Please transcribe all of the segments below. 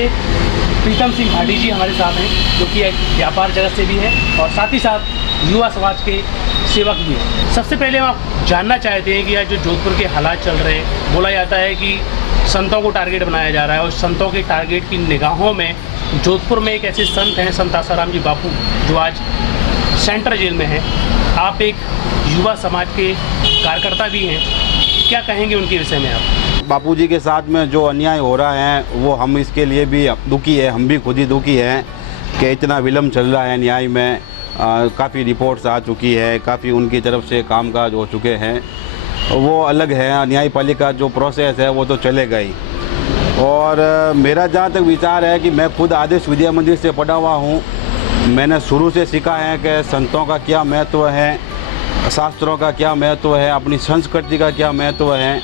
के प्रीतम सिंह भाटी जी हमारे साथ हैं, जो कि एक व्यापार जगत से भी है और साथ ही साथ युवा समाज के सेवक भी हैं। सबसे पहले हम आप जानना चाहते हैं कि आज जो जोधपुर के हालात चल रहे हैं, बोला जाता है कि संतों को टारगेट बनाया जा रहा है और संतों के टारगेट की निगाहों में जोधपुर में एक ऐसे संत हैं, संत आसाराम जी बापू, जो आज सेंट्रल जेल में हैं। आप एक युवा समाज के कार्यकर्ता भी हैं, क्या कहेंगे उनके विषय में आप? बापूजी के साथ में जो अन्याय हो रहा है वो हम इसके लिए भी दुखी है, हम भी खुद ही दुखी हैं कि इतना विलम्ब चल रहा है न्याय में। काफ़ी रिपोर्ट्स आ चुकी है, काफ़ी उनकी तरफ से कामकाज हो चुके हैं, वो अलग है। न्यायपालिका जो प्रोसेस है वो तो चलेगा ही। और मेरा जहाँ तक विचार है कि मैं खुद आदेश विद्या मंदिर से पढ़ा हुआ हूँ, मैंने शुरू से सीखा है कि संतों का क्या महत्व है, शास्त्रों का क्या महत्व है, अपनी संस्कृति का क्या महत्व है।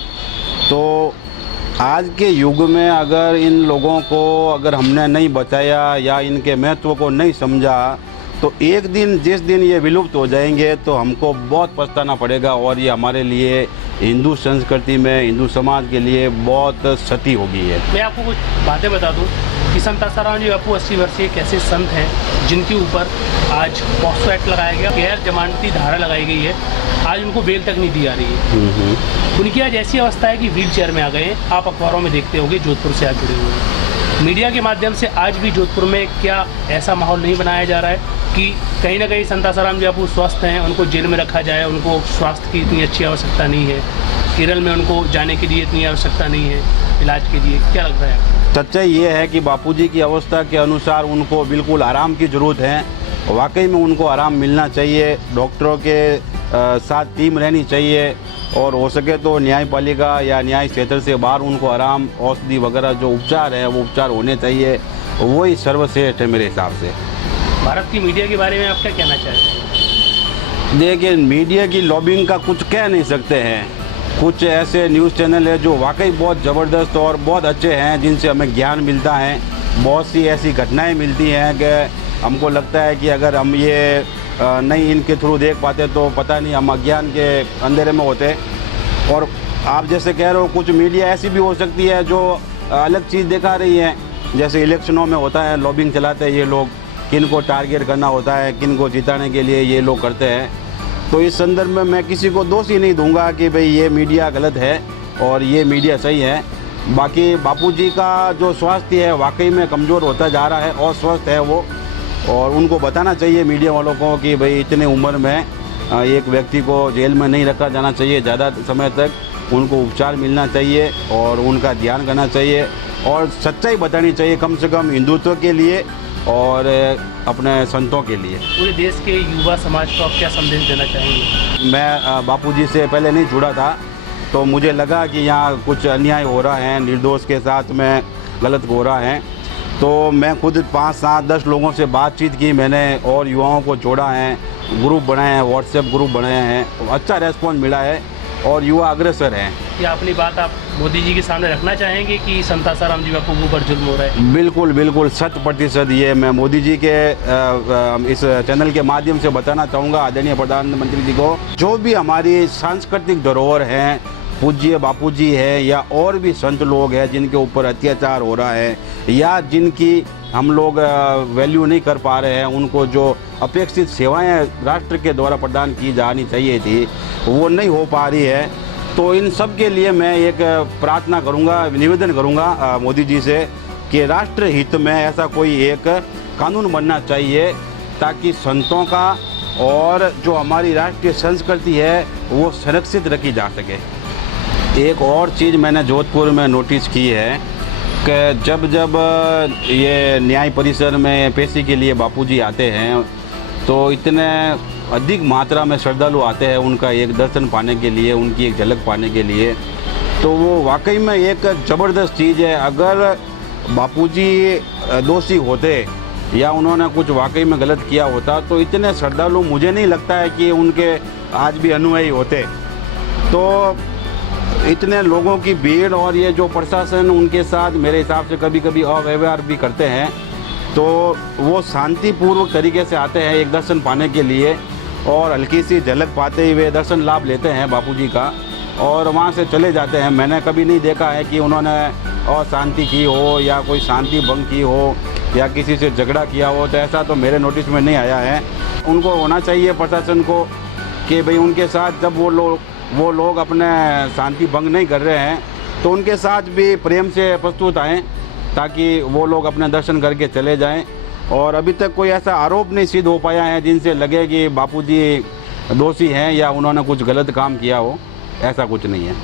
तो आज के युग में अगर इन लोगों को अगर हमने नहीं बचाया या इनके महत्व को नहीं समझा, तो एक दिन जिस दिन ये विलुप्त हो जाएंगे तो हमको बहुत पछताना पड़ेगा और ये हमारे लिए हिंदू संस्कृति में, हिंदू समाज के लिए बहुत क्षति होगी है। मैं आपको कुछ बातें बता दूं कि संत आसाराम जी बापू 80 वर्षीय एक ऐसे संत हैं जिनके ऊपर आज पॉक्सो एक्ट लगाया गया, गैर जमानती धारा लगाई गई है। आज उनको बेल तक नहीं दी जा रही है। उनकी आज ऐसी अवस्था है कि व्हील चेयर में आ गए हैं। आप अखबारों में देखते होंगे, जोधपुर से आज जुड़े हुए हैं। मीडिया के माध्यम से आज भी जोधपुर में क्या ऐसा माहौल नहीं बनाया जा रहा है कि कहीं ना कहीं संत आसाराम जी बापू स्वस्थ हैं, उनको जेल में रखा जाए, उनको स्वास्थ्य की इतनी अच्छी आवश्यकता नहीं है, केरल में उनको जाने के लिए इतनी आवश्यकता नहीं है इलाज के लिए? क्या लगता है? सच्चाई ये है कि बापूजी की अवस्था के अनुसार उनको बिल्कुल आराम की ज़रूरत है। वाकई में उनको आराम मिलना चाहिए, डॉक्टरों के साथ टीम रहनी चाहिए और हो सके तो न्यायपालिका या न्याय क्षेत्र से बाहर उनको आराम, औषधि वगैरह जो उपचार है वो उपचार होने चाहिए। वही सर्वश्रेष्ठ है मेरे हिसाब से। भारत की मीडिया के बारे में आप क्या कहना चाहते हैं? देखिए, मीडिया की लॉबिंग का कुछ कह नहीं सकते हैं। कुछ ऐसे न्यूज़ चैनल है जो वाकई बहुत ज़बरदस्त और बहुत अच्छे हैं, जिनसे हमें ज्ञान मिलता है। बहुत सी ऐसी घटनाएं मिलती हैं कि हमको लगता है कि अगर हम ये नहीं इनके थ्रू देख पाते तो पता नहीं हम अज्ञान के अंधेरे में होते। और आप जैसे कह रहे हो, कुछ मीडिया ऐसी भी हो सकती है जो अलग चीज़ दिखा रही है। जैसे इलेक्शनों में होता है, लॉबिंग चलाते हैं ये लोग, किन को टारगेट करना होता है, किन को जिताने के लिए ये लोग करते हैं। तो इस संदर्भ में मैं किसी को दोष ही नहीं दूंगा कि भाई ये मीडिया गलत है और ये मीडिया सही है। बाकी बापूजी का जो स्वास्थ्य है वाकई में कमज़ोर होता जा रहा है और स्वस्थ है वो, और उनको बताना चाहिए मीडिया वालों को कि भाई इतने उम्र में एक व्यक्ति को जेल में नहीं रखा जाना चाहिए ज़्यादा समय तक, उनको उपचार मिलना चाहिए और उनका ध्यान करना चाहिए और सच्चाई बतानी चाहिए, कम से कम हिंदुत्व के लिए और अपने संतों के लिए। पूरे देश के युवा समाज को आप क्या संदेश देना चाहेंगे? मैं बापूजी से पहले नहीं जुड़ा था, तो मुझे लगा कि यहाँ कुछ अन्याय हो रहा है, निर्दोष के साथ में गलत हो रहा है। तो मैं खुद 5, 7, 10 लोगों से बातचीत की मैंने और युवाओं को जोड़ा है, ग्रुप बनाए हैं, व्हाट्सएप ग्रुप बनाए हैं, अच्छा रेस्पॉन्स मिला है और युवा अग्रसर हैं। क्या अपनी बात आप मोदी जी के सामने रखना चाहेंगे कि संत आसाराम जी बापू के ऊपर जुल्म हो रहा है? बिल्कुल बिल्कुल 100% ये मैं मोदी जी के इस चैनल के माध्यम से बताना चाहूँगा आदरणीय प्रधानमंत्री जी को, जो भी हमारी सांस्कृतिक धरोहर हैं, पूज्य बापूजी है या और भी संत लोग हैं जिनके ऊपर अत्याचार हो रहा है या जिनकी हम लोग वैल्यू नहीं कर पा रहे हैं, उनको जो अपेक्षित सेवाएं राष्ट्र के द्वारा प्रदान की जानी चाहिए थी वो नहीं हो पा रही है। तो इन सब के लिए मैं एक प्रार्थना करूंगा, निवेदन करूंगा मोदी जी से कि राष्ट्र हित में ऐसा कोई एक कानून बनना चाहिए ताकि संतों का और जो हमारी राष्ट्रीय संस्कृति है वो संरक्षित रखी जा सके। एक और चीज़ मैंने जोधपुर में नोटिस की है कि जब जब ये न्याय परिसर में पेशी के लिए बापूजी आते हैं तो इतने अधिक मात्रा में श्रद्धालु आते हैं उनका एक दर्शन पाने के लिए, उनकी एक झलक पाने के लिए। तो वो वाकई में एक ज़बरदस्त चीज़ है। अगर बापूजी दोषी होते या उन्होंने कुछ वाकई में गलत किया होता तो इतने श्रद्धालु मुझे नहीं लगता है कि उनके आज भी अनुयायी होते। तो इतने लोगों की भीड़ और ये जो प्रशासन उनके साथ मेरे हिसाब से कभी कभी अव्यवहार भी करते हैं, तो वो शांतिपूर्वक तरीके से आते हैं एक दर्शन पाने के लिए और हल्की सी झलक पाते हुए दर्शन लाभ लेते हैं बापूजी का और वहाँ से चले जाते हैं। मैंने कभी नहीं देखा है कि उन्होंने अशांति की हो या कोई शांति भंग की हो या किसी से झगड़ा किया हो, तो ऐसा तो मेरे नोटिस में नहीं आया है। उनको होना चाहिए प्रशासन को कि भाई उनके साथ जब वो लोग अपने शांति भंग नहीं कर रहे हैं तो उनके साथ भी प्रेम से प्रस्तुत आएँ ताकि वो लोग अपने दर्शन करके चले जाएं। और अभी तक कोई ऐसा आरोप नहीं सिद्ध हो पाया है जिनसे लगे कि बापूजी दोषी हैं या उन्होंने कुछ गलत काम किया हो, ऐसा कुछ नहीं है।